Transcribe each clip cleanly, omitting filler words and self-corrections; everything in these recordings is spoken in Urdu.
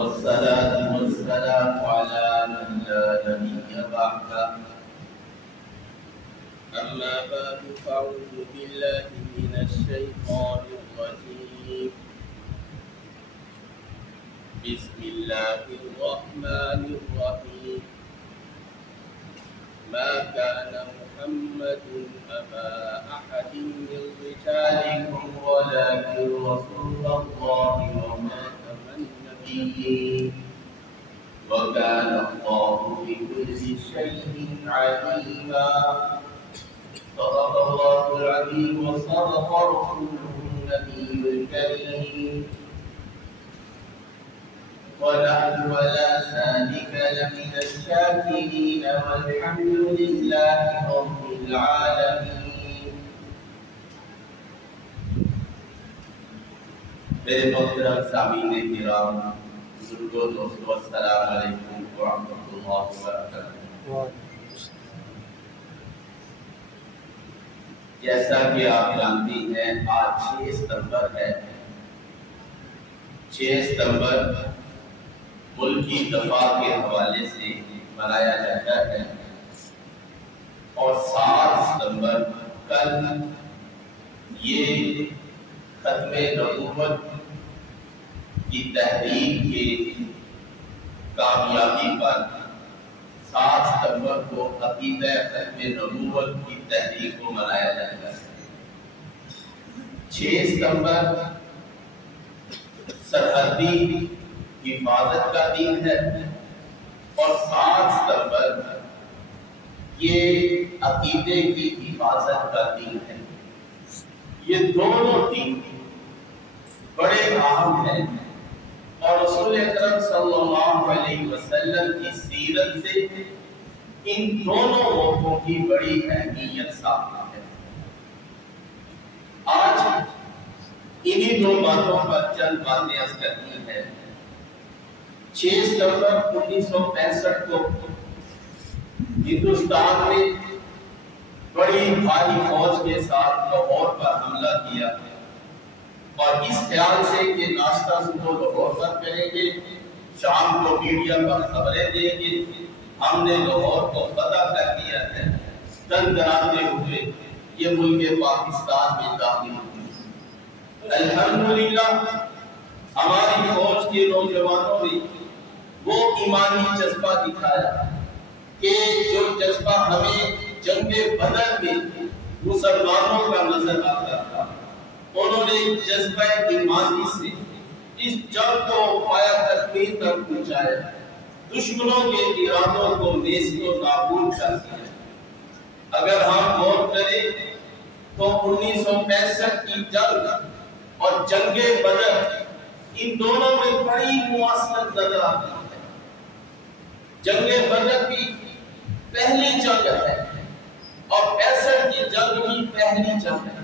والصلاة والسلام على من لا نبي بعده. أما بعد فأعوذ بالله من الشيطان الرجيم. بسم الله الرحمن الرحيم. ما كان محمد أبا أحد من رجالكم ولكن رسول الله وخاتم النبيين وكان الله بكل شيء عليما. صدق الله العظيم وصدق رسوله النبي الكريم. ونحن ولا ذلك لمن الشاكرين والحمد لله رب العالمين. میرے محترم سامعین کرام، بزرگوں، دوستوں، السلام علیکم ورحمۃ اللہ وبرکاتہ۔ جیسا کہ آپ جانتی ہیں، آج 6 ستمبر ہے۔ 6 ستمبر ملکی دفاع کے حوالے سے منایا جاتا ہے، اور 7 ستمبر کل یہ ختم نبوت کی تحریک کی کامیابی پر 7 ستمبر کو عقیدہ ختم نبوت کی تحریک کو منایا جاتا ہے۔ 6 ستمبر سرحدی حفاظت کا دن ہے، اور 7 ستمبر یہ عقیدے کی حفاظت کا دن ہے۔ یہ دونوں دن بڑے اہم ہیں، اور رسول اکرم صلی اللہ علیہ وسلم کی سیرت سے ان دونوں موقعوں کی بڑی اہمیت ثابت ہے۔ آج انہی 2 باتوں پر چند باتیں عرض کرنی ہے۔ 6 ستمبر 1965 کو ہندوستان میں بڑی بھاری فوج کے ساتھ لاہور پر حملہ کیا، اور اس خیال سے کہ ناشتہ صبح لاہور پر کریں گے، شام کو میڈیا پر خبریں دیں گے، ہم نے لاہور کو فتح کر دیا ہے، تن دراتے ہوئے یہ ملک پاکستان میں داخل ہوئے۔ الحمدللہ ہماری فوج کے نوجوانوں نے وہ ایمانی جذبہ دکھایا کہ جو جذبہ ہمیں جنگ بدر میں مسلمانوں کا نظر آتا تھا، انہوں نے جذبہ ایمانی سے اس جنگ کو پایا تکمیل تک پہنچایا، دشمنوں کے ارادوں کو نیست و نابود کر دیا۔ اگر ہم غور کریں تو 1965 کی جنگ اور جنگ بدر، ان دونوں میں بڑی مواصلت نظر آتی ہے۔ جنگ بدر بھی پہلی جنگ ہے، اور 65 کی جنگ بھی پہلی جنگ ہے۔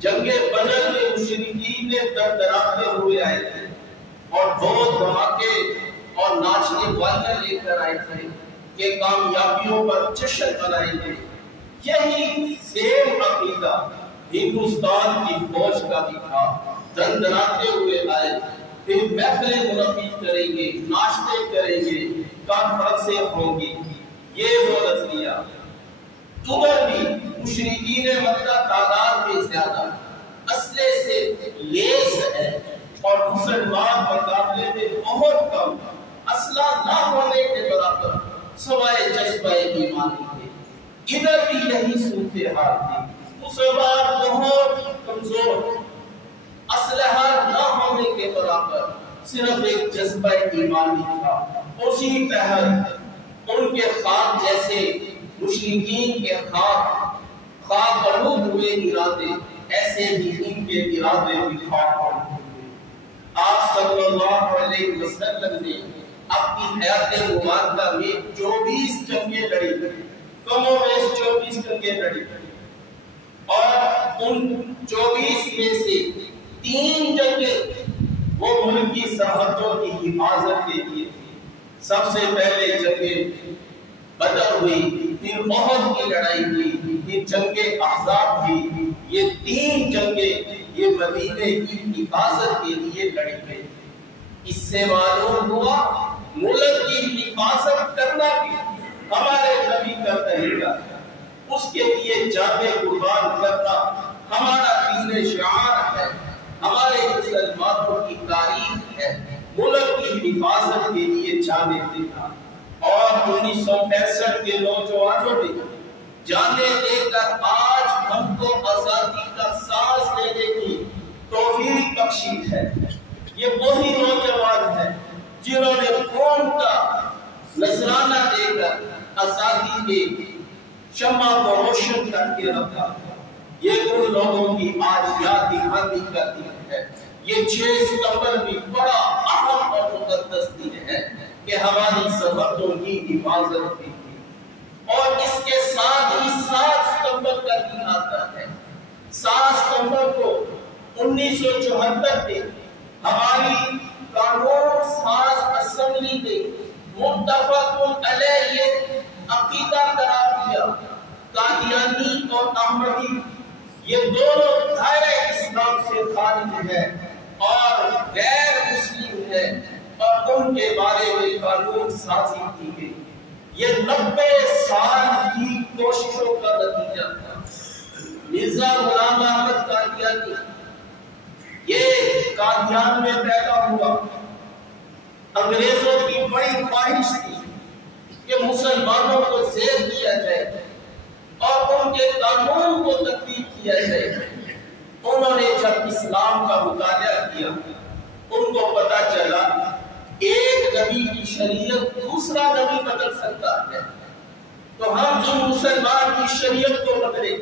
جنگ بدر میں مشرکین نے دراتے ہوئے آئے تھے، اور بہت دھماکے اور ناچنے والے لے کر آئے تھے کہ کامیابیوں پر جشن منائیں گے۔ یہی سیم عقیدہ ہندوستان کی فوج کا بھی تھا۔ دراتے ہوئے آئے، پھر محفلیں منعقد کریں گے، ناشتے کریں گے، کانفرنسیں ہوں گی۔ یہ وہ نظریہ ادھر بھی مشرکین مکہ تعداد میں زیادہ، اسلحے سے لیس ہے، اور مسلمان مقابلے میں بہت کم، اسلحہ نہ ہونے کے برابر، سوائے جذبہ ایمانی تھے۔ ادھر بھی یہی صورتحال تھی، مسلمان بہت کمزور، اسلحہ نہ ہونے کے برابر، صرف ایک جذبہ ایمانی تھا۔ اسی طرح ان کے خاک جیسے مشرکین کے خاک آلود ہوئے ارادے، ایسے ہی ان کے ارادے بھی خاک آلود ہوئے۔ آپ صلی اللہ علیہ وسلم نے اپنی حیات مبارکہ میں 24 جنگیں لڑی، کم و بیش 24 جنگیں لڑی، اور ان 24 میں سے 3 جنگیں وہ ملک کی سرحدوں کی حفاظت کے لیے تھی۔ سب سے پہلے جنگ بدر ہوئی، پھر احد کی لڑائی ہوئی، پھر جنگ احزاب ہوئی۔ یہ 3 جنگیں یہ مدینے کی حفاظت کے لیے لڑی گئی۔ اس سے معلوم ہوا ملک کی حفاظت کرنا بھی ہمارے نبی کا طریقہ ہے، اس کے لیے جانیں قربان کرنا ہمارا دین شعار ہے، ہمارے مسلمانوں کی تاریخ ہے، ملک کی حفاظت کے لیے جانیں دینا۔ اور 1965 کے نوجوانوں نے جانیں دے کر آج ہم کو آزادی کا سانس لینے کی توفیق بخشی ہے۔ یہ وہی نوجوان ہیں جنہوں نے قوم کا نذرانہ دے کر آزادی کے شمع کو روشن کر کے رکھا۔ یہ ان لوگوں کی آج یاد دہانی کا دن ہے۔ یہ 6 ستمبر بھی بڑا اہم اور مقدس دن ہے کہ ہماری سرحدوں کی حفاظت کی تھی۔ اور اس کے ساتھ ہی 7 ستمبر کا دن آتا ہے۔ 7 ستمبر کو 1974 میں ہماری قانون ساز اسمبلی نے متفق علیہ یہ عقیدہ قرار دیا، قادیانی اور احمدی یہ دونوں دائرہ اسلام سے خارج ہے اور غیر مسلم ہے، اور ان کے بارے میں قانون سازی کی گئی۔ یہ 90 سال کی کوششوں کا نتیجہ تھا۔ مرزا غلام احمد قادیانی یہ قادیان میں پیدا ہوا۔ انگریزوں کی بڑی خواہش تھی کہ مسلمانوں کو زیر دیا جائے اور ان کے قانون کو تبدیل کیا جائے۔ انہوں نے جب اسلام کا مطالعہ کیا ان کو پتا چلا ایک نبی کی شریعت دوسرا نبی بدل سکتا ہے، تو ہم جو مسلمان کی شریعت کو بدلے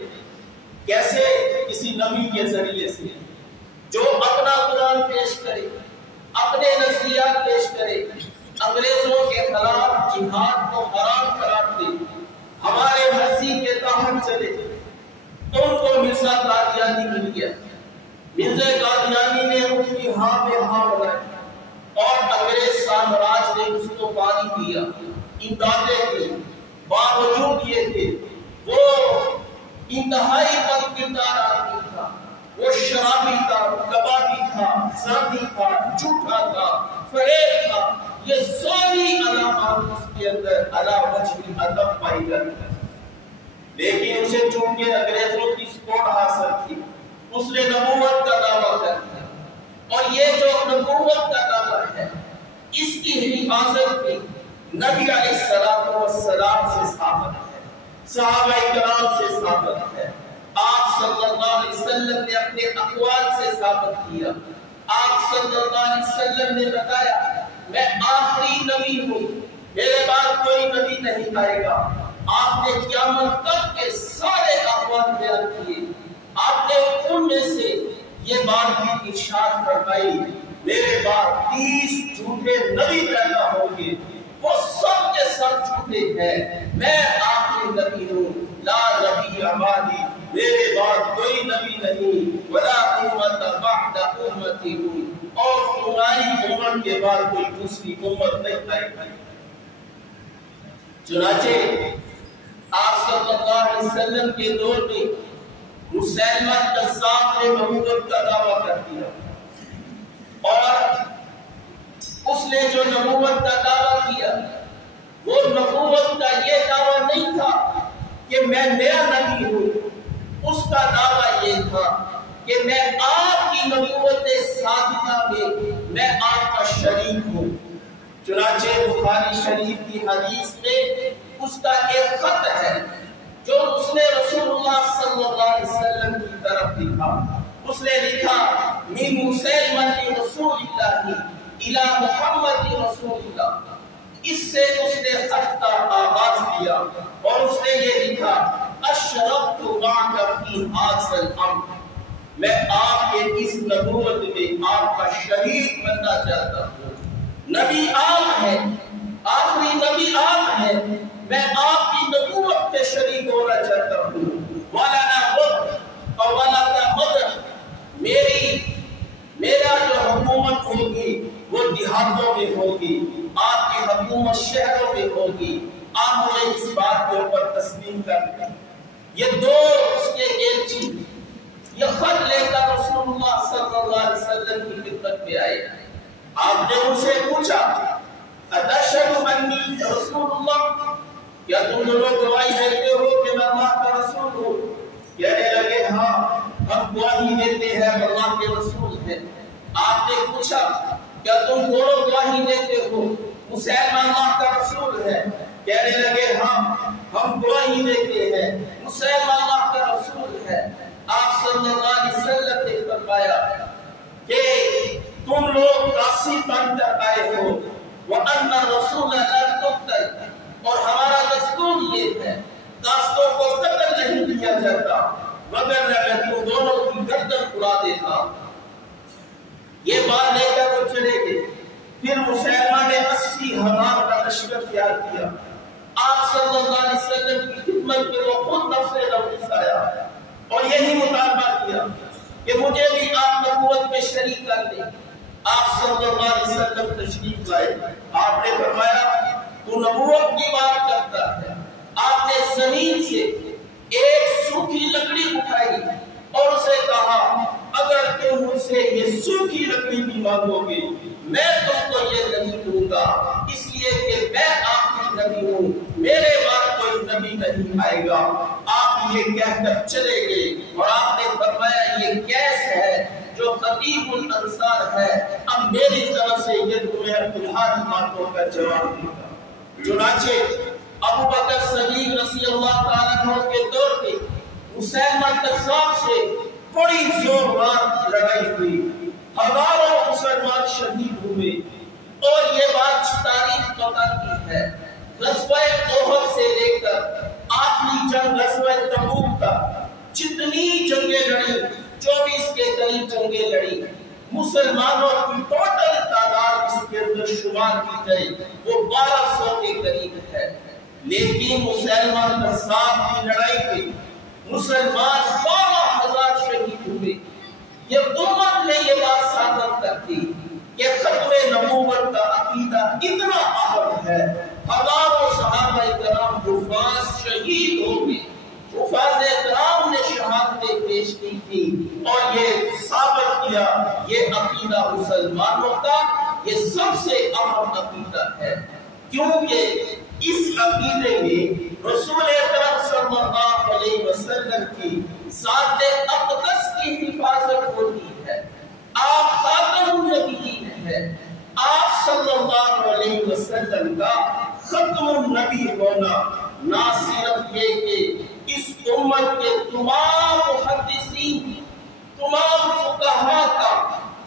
کیسے؟ کسی نبی کے ذریعے سے جو اپنا قرآن پیش کرے، اپنے نظریات پیش کرے، انگریزوں کے خلاف جہاد کو حرام قرار دے، ہمارے مرضی کے تحت چلے۔ ان کو مرزا قادیانی مل گیا۔ مرزا قادیانی نے ان کی ہاں میں ہاں بنائی اور انگریز سامراج نے اس کو پانی دیا، امدادیں دی۔ باوجود یہ کہ وہ انتہائی بدکردار آدمی تھا، وہ شرابی تھا، کبابی تھا، زانی تھا، جھوٹا تھا، فریب تھا، یہ ساری علامات اس کے اندر علی وجہ الادب پائی جاتی ہے۔ لیکن اسے چونکہ انگریزوں کی سپورٹ حاصل تھی، اس نے نبوت کا دعویٰ کر دیا، اور یہ جو نبوت کا دعویٰ ہے اس کی حفاظت بھی نبی علیہ السلام سے ثابت ہے، صحابہ کرام سے ثابت ہے، آپ صلی اللہ علیہ وسلم نے اپنے اقوال سے ثابت کیا۔ آپ صلی اللہ علیہ وسلم نے بتایا میں آخری نبی ہوں، میرے بعد کوئی نبی نہیں آئے گا۔ آپ نے قیامت تک کے سارے اقوال بیان کیے۔ آپ نے ان میں سے یہ بات بھی ارشاد فرمائی میرے بعد 30 جھوٹے نبی پیدا ہوں گے، وہ سب کے سب جھوٹے ہیں، میں آخری نبی ہوں، لا نبی بعدی، میرے بعد کوئی نبی نہیں، ولا امت بعد امتی ہوں، اور تمہاری امت کے بعد کوئی دوسری امت نہیں آئے گی۔ چنانچہ آپ صلی اللہ علیہ وسلم کے دور میں مسیلمہ کذاب نے نبوت کا دعویٰ کر دیا، اور اس نے جو نبوت کا دعویٰ کیا وہ نبوت کا یہ دعویٰ نہیں تھا کہ میں نیا نبی ہوں، اس کا دعویٰ یہ تھا کہ میں آپ کی نبوت صادقہ میں آپ کا شریک ہوں۔ چنانچہ بخاری شریف کی حدیث میں اس کا ایک خط ہے جو اس نے رسول اللہ صلی اللہ علیہ وسلم کی طرف لکھا۔ اس نے لکھا من مسیلمہ رسول اللہ الی محمد رسول اللہ۔ اس سے اس نے خط کا آغاز کیا اور اس نے یہ لکھا اشرفت معک فی ھذا الامر، میں آپ کے اس نبوت میں آپ کا شریک بننا چاہتا ہوں۔ نبی آپ ہے، آخری نبی آپ ہے، میں آپ کی نبوت میں شریک ہونا چاہتا ہوں۔ وَلَنَا مُلْک اور وَلَنَا مُلْک، میرا جو حکومت ہوگی وہ دیہاتوں میں ہوگی، آپ کی حکومت شہروں میں ہوگی، آپ مجھے اس بات کے اوپر تسلیم کر دیں۔ یہ دو اس کے ایلچی یہ خط لے کر رسول اللہ صلی اللہ علیہ وسلم کی خدمت میں آئے۔ آپ نے ان سے پوچھا اتشہد انی رسول اللہ، کیا تم دونوں گواہی دیتے ہو کہ میں اللہ کا رسول ہوں؟ کہنے لگے ہاں ہم گواہی دیتے ہیں اللہ کے رسول ہیں۔ آپ نے پوچھا کیا تم دونوں گواہی دیتے ہو مسیلمہ اللہ کا رسول ہے؟ کہنے لگے ہاں ہم گواہی دیتے ہیں مسیلمہ اللہ کا رسول ہے۔ آپ صلی اللہ علیہ وسلم نے فرمایا کہ تم لوگ قاصی بن کر آئے ہو وَأَنَّ الرَّسُولَ لَا تُقْتَلْ، اور ہمارا دستور یہ ہے قاصدوں کو قتل نہیں کیا جاتا وگرنہ میں تم دونوں کی گردن اڑا دیتا۔ یہ بات لے کر وہ چلے گئے۔ پھر مسیلمہ نے 80,000 کا لشکر تیار کیا۔ آپ صلی اللہ علیہ وسلم کی خدمت میں وہ خود نفس نفس آیا اور یہی مطالبہ کیا کہ مجھے بھی آپ نبوت میں شریک کر دیں۔ آپ صلی اللہ علیہ وسلم تشریف لائے۔ آپ نے فرمایا تو نبوت کی بات کرتا ہے؟ آپ نے زمین سے ایک سوکھی لکڑی اٹھائی اور اسے کہا اگر تم مجھ سے یہ سوکھی لکڑی بھی مانگو گے میں تم کو یہ نہیں دوں گا، اس لیے کہ میں آخری نبی ہوں، میرے بعد کوئی نبی نہیں آئے گا۔ آپ یہ کہہ کر چلے گئے اور آپ نے فرمایا یہ کیس ہے جو خطیب الانصار ہے، اب میری طرف سے یہ تمہیں تمہاری باتوں کا جواب دے گا۔ چنانچہ ابو بکر صدیق رضی اللہ تعالیٰ عنہ کے دور کے مسیلمہ قذاب سے بڑی زوردار لڑائی ہوئی، ہزاروں مسلمان شہید ہوئے، اور یہ بات تاریخ بتاتی ہے غزوہ احد سے لے کر آخری جنگ غزوہ تبوک تک جتنی جنگیں لڑی 24 کے قریب جنگیں لڑی، مسلمانوں کی ٹوٹل تعداد اس کے اندر شمار کی جائے وہ 1200 کے قریب ہے، لیکن مسلمہ قذاب کی لڑائی میں مسلمان 12,000 شہید ہوئے۔ یہ امت نے یہ بات ثابت کر دی کہ ختم نبوت کا عقیدہ اتنا اہم ہے۔ ہزاروں صحابہ کرام حفاظ شہید ہو گئے، حفاظ کرام نے شہادتیں پیش کی تھی اور یہ ثابت کیا یہ عقیدہ مسلمانوں کا یہ سب سے اہم عقیدہ ہے، کیونکہ اس عقیدے میں رسول اکرم صلی اللہ علیہ وسلم کی ذات اقدس کی حفاظت ہوتی ہے۔ آپ خاتم النبیین ہیں، آپ صلی اللہ علیہ وسلم کا ختم النبی ہونا نہ صرف یہ کہ اس امت کے تمام محدثین، تمام فقہاء کا،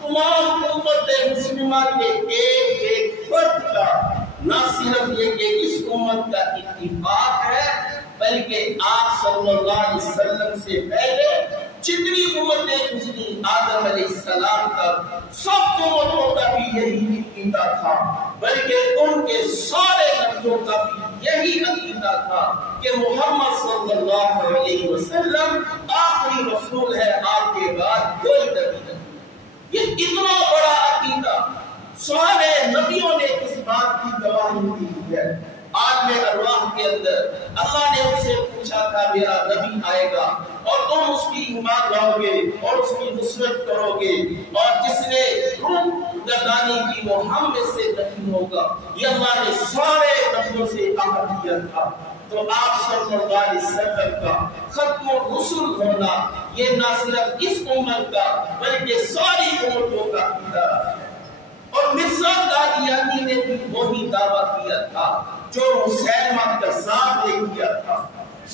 تمام امت مسلمہ کے ایک ایک فرد کا نہ صرف یہ کہ اس امت کا اتفاق ہے بلکہ آپ صلی اللہ علیہ وسلم سے پہلے جتنی امتیں گزری آدم علیہ السلام تک سب امتوں کا بھی یہی عقیدہ تھا، بلکہ ان کے سارے نبیوں کا بھی یہی عقیدہ تھا کہ محمد صلی اللہ علیہ وسلم آخری رسول ہے، آپ کے بعد کوئی نبی نہیں۔ یہ اتنا بڑا عقیدہ سارے نبیوں نے اس بات کی گواہی دی ہے۔ عالم ارواح کے اندر اللہ نے ان سے پوچھا تھا میرا نبی آئے گا اور تم اس کی ایمان لاؤ گے اور اس کی نصرت کرو گے، اور جس نے روح گردانی کی وہ ہم میں سے نہیں ہوگا، یہ اللہ نے سارے نبیوں سے عہد کیا تھا۔ تو آپ صلی اللہ علیہ وسلم کا ختم الرسل ہونا یہ نہ صرف اس امت کا بلکہ ساری امتوں کا عقیدہ ہے۔ اور مرزا قادیانی نے بھی وہی دعویٰ کیا تھا جو مسیلمہ قذاب نے کیا تھا۔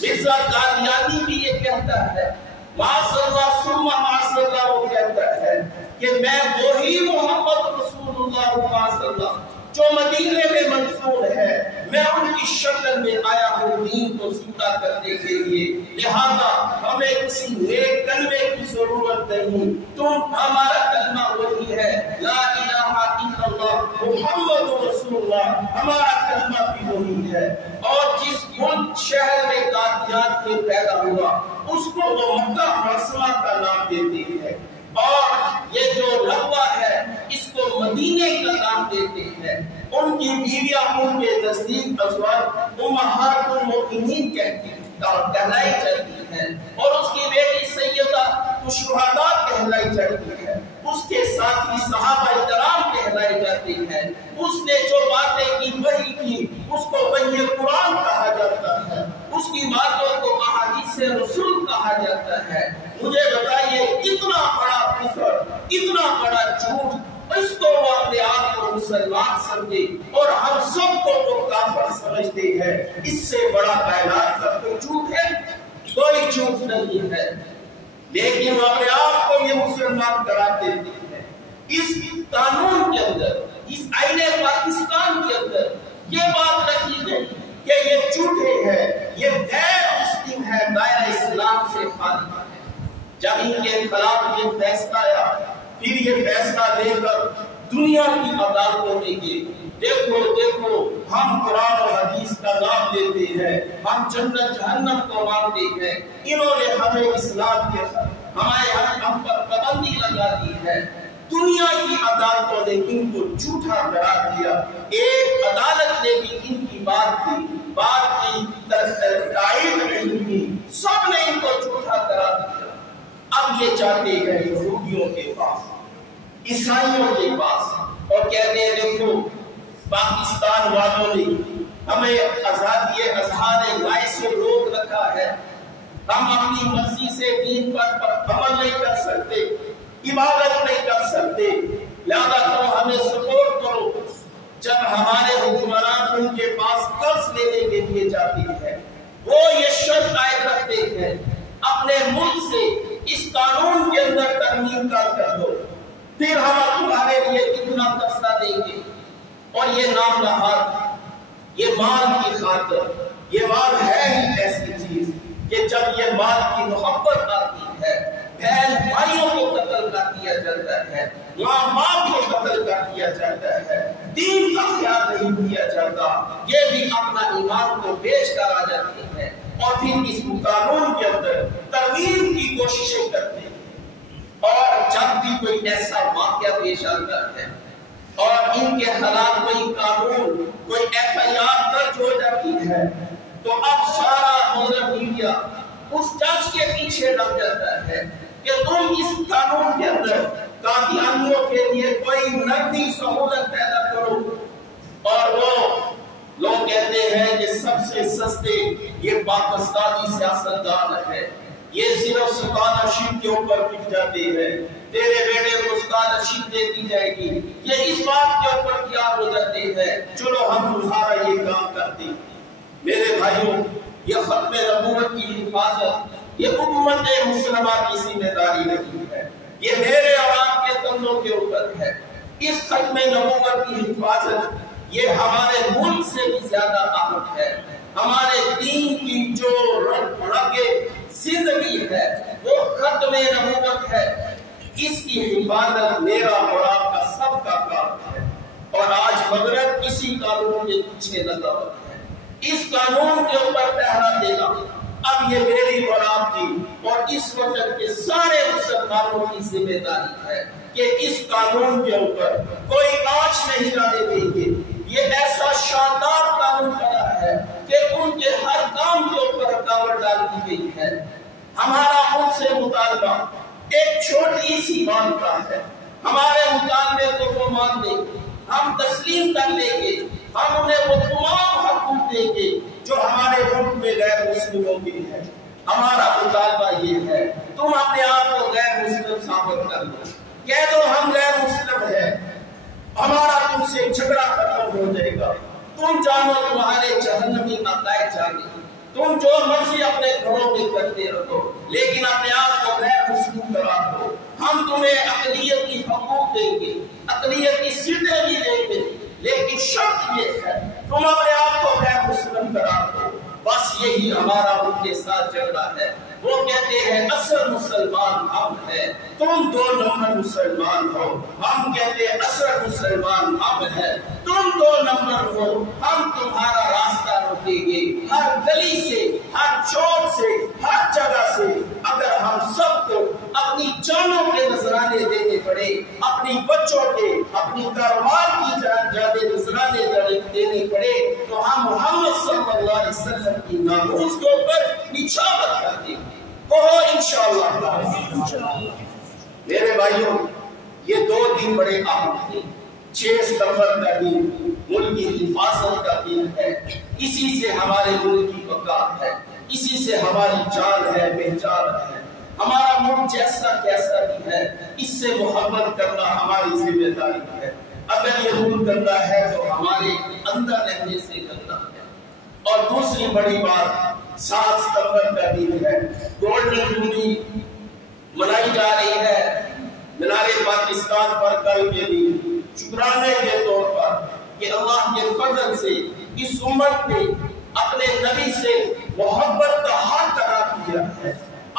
مرزا قادیانی بھی یہ کہتا ہے معاذ اللہ ثم معاذ اللہ، وہ کہتا ہے کہ میں وہی محمد رسول اللہ معاذ اللہ جو مدینے میں مدفون ہے، میں ان کی شکل میں آیا ہوں دین کو زندہ کرنے کے لیے، لہذا ہمیں کسی نیک کلمے کی ضرورت نہیں، تم ہمارا کلمہ وہی ہے لا الہ الا اللہ محمد رسول اللہ، ہمارا کلمہ بھی وہی ہے۔ اور جس ملک شہر میں قادیان میں پیدا ہوا اس کو وہ مکہ معظمہ کا نام دیتے ہیں، اور یہ جو رقبہ ہے اس کو مدینے کا نام دیتے ہیں۔ ان کی بیویاں ان کے نزدیک ازواج امہات المؤمنین کہلائی جاتی ہیں، اور اس کی بیٹی سیدہ الشہداء کہلائی جاتی ہے۔ اس اس کے ساتھی صحابہ کرام کہلائے جاتے ہیں. اس نے جو باتیں کی وحی کی اس کو وحی قرآن کہا جاتا ہے. اس کی باتوں کو احادیث رسول کہا جاتا ہے. مجھے بتائیے اتنا بڑا کفر، اتنا بڑا جھوٹ، اس کو وہ اپنے آپ کو مسلمان سمجھے اور ہم سب کو وہ کافر سمجھتے ہیں. اس سے بڑا کائنات کا کوئی جھوٹ ہے؟ کوئی جھوٹ نہیں ہے. لیکن وہ اپنے آپ کو یہ مسلمان قرار دیتے ہیں. اس قانون کے اندر، اس آئین پاکستان کے اندر یہ بات رکھی گئی کہ یہ جھوٹے ہے، یہ غیر مسلم ہے، دائرہ اسلام سے خالی ہے. جب ان کے خلاف یہ فیصلہ آیا، پھر یہ فیصلہ لے کر دنیا کی عدالتوں میں گئے. دیکھو دیکھو، ہم قرآن و حدیث کا نام لیتے ہیں، ہم جنت جہنم کو مانتے ہیں. انہوں نے ہمیں اسلام کے ہم پر پابندی لگا دی ہے. دنیا کی عدالتوں نے ان کو جھوٹا قرار دیا. ایک عدالت نے بھی ان کی بات کی تائید نہیں کی. سب نے ان کو جھوٹا قرار دیا. اب یہ چاہتے ہیں یہودیوں کے پاس، عیسائیوں کے پاس، اور کہتے ہیں دیکھو پاکستان والوں نے ہمیں آزادی اظہار رائے سے روک رکھا ہے، ہم اپنی مرضی سے دین پر عمل نہیں کر سکتے، عبادت نہیں کر سکتے، لہذا تم ہمیں سپورٹ کرو. جب ہمارے حکمران ان کے پاس قرض لینے کے لیے جاتے ہیں، وہ یہ شرط عائد رکھتے ہیں اپنے ملک سے اس قانون کے اندر ترمیم کر دو، پھر ہم تمہارے لیے کتنا قرضہ دیں گے. اور یہ نام نہاد، یہ مال کی خاطر، یہ مال ہے ہی ایسی چیز کہ جب یہ مال کی محبت آتی ہے، بہن بھائیوں کو قتل کر دیا جاتا ہے، ماں باپ کو قتل کر دیا جاتا ہے، دین کا خیال نہیں کیا جاتا. یہ بھی اپنا ایمان کو بیچ کر آ جاتے ہیں اور پھر اس قانون کے اندر ترمیم کی کوششیں کرتے ہیں. اور جب بھی کوئی ایسا واقعہ پیش آتا ہے اور ان کے خلاف کوئی قانون، کوئی FIR درج ہو جاتی ہے، تو اب سارا میڈیا اس جج کے پیچھے لگ جاتا ہے کہ تم اس قانون کے اندر قادیانیوں کے لیے کوئی نقدی سہولت پیدا کرو. اور وہ لوگ کہتے ہیں کہ سب سے سستے یہ پاکستانی سیاستدان ہے، یہ صرف سکالرشپ کے اوپر بک جاتے ہیں، تیرے بیٹے کو سکالرشپ دے دی جائے گی، یہ اس بات کے اوپر تیار ہو جاتے ہیں، چلو ہم تمہارا یہ کام کرتے ہیں. میرے بھائیوں، یہ ختم نبوت کی حفاظت یہ امت مسلمہ کی ذمہ داری نہیں ہے، یہ میرے اور آپ کے کندھوں کے اوپر ہے. اس ختم نبوت کی حفاظت یہ ہمارے ملک سے بھی زیادہ اہم ہے. ہمارے دین کی جو رگے زندگی ہے وہ ختم نبوت ہے. اس کی حفاظت میرا اور آپ کا سب کا کام ہے. اور آج مغرب اسی قانون کے پیچھے لگا ہوا ہے. اس قانون کے اوپر پہرا دینا اب یہ میری اور آپ کی اور اس وقت کے سارے مسلمانوں کی ذمہ داری ہے کہ اس قانون کے اوپر کوئی آنچ نہیں ڈالنے دیں گے. یہ ایسا شاندار قانون بنا ہے کہ ان کے ہر کام کے اوپر رکاوٹ ڈال دی گئی ہے. ہمارا ان سے مطالبہ ایک چھوٹی سی بات کا ہے. ہمارے مطالبے کو وہ مان لیں گے، ہم تسلیم کر لیں گے، ہم انہیں وہ تمام حقوق دیں گے جو ہمارے ملک میں غیر مسلموں کے ہیں. ہمارا مطالبہ یہ ہے تم اپنے آپ کو غیر مسلم ثابت کر دو، کہہ دو ہم غیر مسلم ہیں، ہمارا تم سے جھگڑا ختم ہو جائے گا. تم جانو تمہارے جہنمی عقائد جانے، تم جو مرضی اپنے گھروں میں کرتے رہو لیکن اپنے آپ کو غیر مسلم قرار دو. ہم تمہیں اقلیت کی حقوق دیں گے، اقلیت کی سیٹیں بھی دیں گے، لیکن شرط یہ ہے تم اپنے آپ کو غیر مسلم قرار دو. بس یہی ہمارا ان کے ساتھ جھگڑا ہے. وہ کہتے ہیں اصل مسلمان ہم ہیں، تم 2 نمبر مسلمان ہو. ہم کہتے ہیں اصل مسلمان ہم ہیں، تم 2 نمبر ہو. ہم تمہارا راستہ روکیں گے، ہر گلی سے، ہر چوک سے، ہر جگہ سے. اگر ہم سب کو اپنی جانوں کے نذرانے دینے پڑے، اپنی بچوں کے، اپنی کاروبار کی جانے نذرانے دینے پڑے، تو ہم محمد صلی اللہ علیہ وسلم کی ناموس کے اوپر نچاوت کر دیں گے. کہو انشاءاللہ. میرے بھائیوں، یہ 2 دن بڑے اہم ہیں۔ 6 ستمبر کا دن ملک کی حفاظت کا دن ہے، اسی سے ہمارے ملک کی وقار ہے، اسی سے ہماری جان ہے، پہچان ہے۔ ہمارا ملک جیسا کیسا بھی ہے، اس سے محبت کرنا ہماری ذمہ داری ہے۔ اگر یہ ملک کرنا ہے تو ہمارے اندر رہنے سے کرنا ہے۔ اور دوسری بڑی بات 7 ستمبر کا دن ہے، گولڈن جوبلی منائی جا رہی ہے مینار پاکستان پر کل کے دن، شکرانے کے طور پر کہ اللہ کے فضل سے اس امت نے اپنے نبی سے محبت کا حق ادا کیا ہے،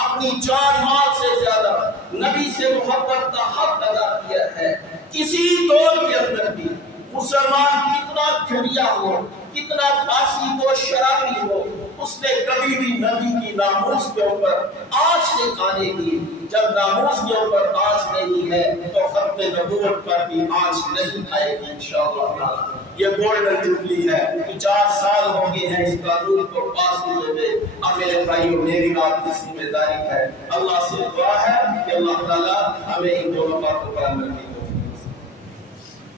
اپنی جان مال سے زیادہ نبی سے محبت کا حق ادا کیا ہے۔ کسی دور کے اندر بھی مسلمان کتنا گھٹیا ہو، کتنا فاسق و شرابی ہو، اس نے کبھی بھی نبی کی ناموس کے اوپر آنچ نہیں آنے دی۔ جب ناموس کے اوپر آنچ نہیں ہے تو ختم نبوت پر بھی آنچ نہیں آئے گی انشاءاللہ۔ یہ گولڈن جوبلی ہے، 50 سال ہو گئے ہیں اس قانون کو پاس ہوئے ہوئے۔ اب میرے بھائیوں میری آپ کی ذمہ داری ہے، اللہ سے دعا ہے کہ اللہ تعالیٰ ہمیں ان دونوں باتوں پر عمل کرے۔